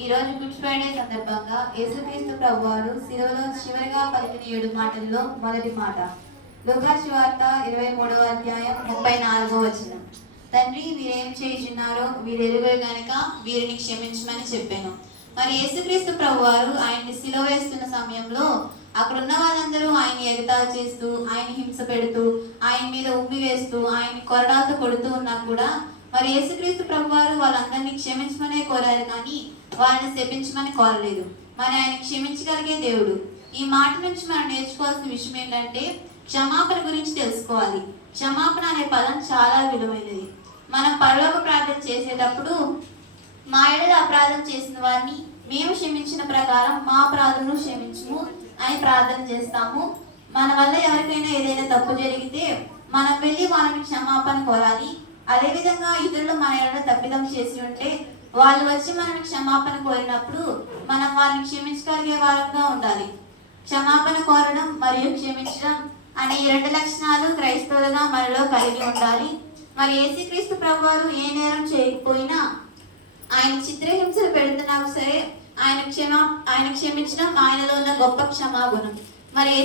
ఈరోజు good Friday సందర్భంగా యేసుక్రీస్తు ప్రభువారు శిలువలో చివరిగా పలికిన 7 మాటల్లో మొదటి మాట లూకా సువార్త 23వ అధ్యాయం 34వ వచనం. తండ్రి, వీరేం చేయుచున్నారో వీరెరుగరు గనుక వీరిని క్షమించమని చెప్పాను. మరి యేసుక్రీస్తు ప్రభువారు ఆయన్ని సిలువ వేస్తున్న సమయంలో అక్కడ ఉన్న వాళ్ళందరూ ఆయన్ని ఎగతాళి చేస్తూ, ఆయన హింస పెడుతూ, ఆయన మీద ఉమ్మి వేస్తూ, ఆయన్ని కొరడాలతో కొడుతూ ఉన్నా కూడా మరి యేసుక్రీస్తు ప్రభువారు వాళ్ళందరినీ క్షమించమనే కోరారు, కానీ వారిని శపించమని కోరలేదు. మరి ఆయన క్షమించగలిగే దేవుడు. ఈ మాట నుంచి మనం నేర్చుకోవాల్సిన విషయం ఏంటంటే, క్షమాపణ గురించి తెలుసుకోవాలి. క్షమాపణ అనే పదం చాలా విలువైనది. మనం పరలోక ప్రార్థన చేసేటప్పుడు మా ఎడల అపరాధం చేసిన వారిని మేము క్షమించిన ప్రకారం మా అపరాధమును క్షమించుము అని ప్రార్థన చేస్తాము. మన వల్ల ఎవరికైనా ఏదైనా తప్పు జరిగితే మనం వెళ్ళి వాళ్ళని క్షమాపణ కోరాలి. అదేవిధంగా ఇతరులు మన ఎడల తప్పిదం చేసి ఉంటే వాళ్ళు వచ్చి మనం క్షమాపణ కోరినప్పుడు మనం వారిని క్షమించగలిగే వారంగా ఉండాలి. క్షమాపణ కోరడం మరియు క్షమించడం అనే 2 లక్షణాలు క్రైస్తవులుగా మనలో కలిగి ఉండాలి. మరి యేసుక్రీస్తు ప్రభువారు ఏ నేరం చేయకపోయినా ఆయన చిత్రహింసలు పెడుతున్నాము సరే ఆయన క్షమించడం ఆయనలో ఉన్న గొప్ప క్షమాగుణం. మరి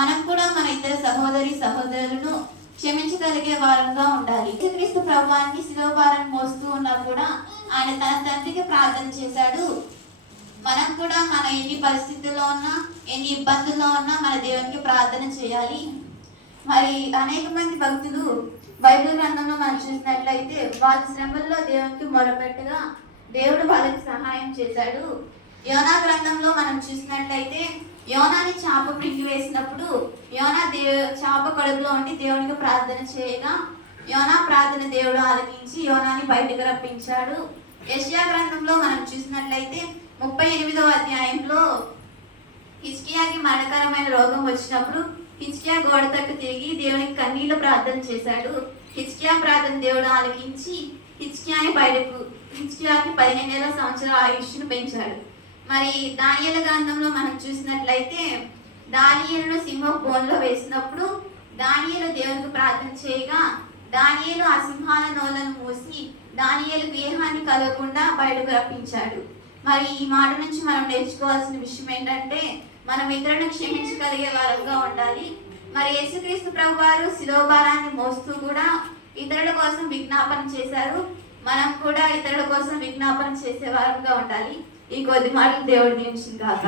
మనం కూడా మన ఇతర సహోదరులను క్షమించగలిగే వారంగా ఉండాలి. యేసుక్రీస్తు ప్రభువానికి శిలువ భారాన్ని మోస్తూ ఉన్నా కూడా ఆయన తన తండ్రికి ప్రార్థన చేశాడు. మనం కూడా మన ఎన్ని పరిస్థితుల్లో ఉన్నా, ఎన్ని ఇబ్బందుల్లో ఉన్నా మన దేవునికి ప్రార్థన చేయాలి. మరి అనేక మంది భక్తులు బైబిల్ గ్రంథంలో మనం చూసినట్లయితే వాళ్ళ శ్రమల్లో దేవునికి మొరపెట్టగా దేవుడు వాళ్ళకి సహాయం చేశాడు. యోనా గ్రంథంలో మనం చూసినట్లయితే యోనాని చాప మృంగి వేసినప్పుడు యోనా చాప కడుపులో ఉండి దేవునికి ప్రార్థన చేయగా యోనా ప్రార్థన దేవుడు ఆలకించి యోనాని బయటకు రప్పించాడు. యెషయా గ్రంథంలో మనం చూసినట్లయితే 38వ అధ్యాయంలో హిజ్కియాకి మరణకరమైన రోగం వచ్చినప్పుడు హిజ్కియా గోడ తట్టు తిరిగి దేవునికి కన్నీళ్లు ప్రార్థన చేశాడు. హిజ్కియా ప్రార్థన దేవుడు ఆలకించి హిజ్కియాకి 15 సంవత్సరాల ఆయుష్ను పెంచాడు. మరి దానియేలు గ్రంథంలో మనం చూసినట్లయితే దానియేలును సింహం బోన్లో వేసినప్పుడు దానియేలు దేవునికి ప్రార్థన చేయగా దానియేలు ఆ సింహాల నోలను మూసి దానియేలుకు ఏ హాని కలగకుండా బయటకు రప్పించాడు. మరి ఈ మాట నుంచి మనం నేర్చుకోవాల్సిన విషయం ఏంటంటే, మనం ఇతరులను క్షమించగలిగే వారంగా ఉండాలి. మరి యేసుక్రీస్తు ప్రభువారు శిలువ భారాన్ని మోస్తూ కూడా ఇతరుల కోసం విజ్ఞాపన చేశారు. మనం కూడా ఇతరుల కోసం విజ్ఞాపన చేసే వారంగా ఉండాలి. ఈ కొద్ది మాటలు దేవుడు దీవించును గాక.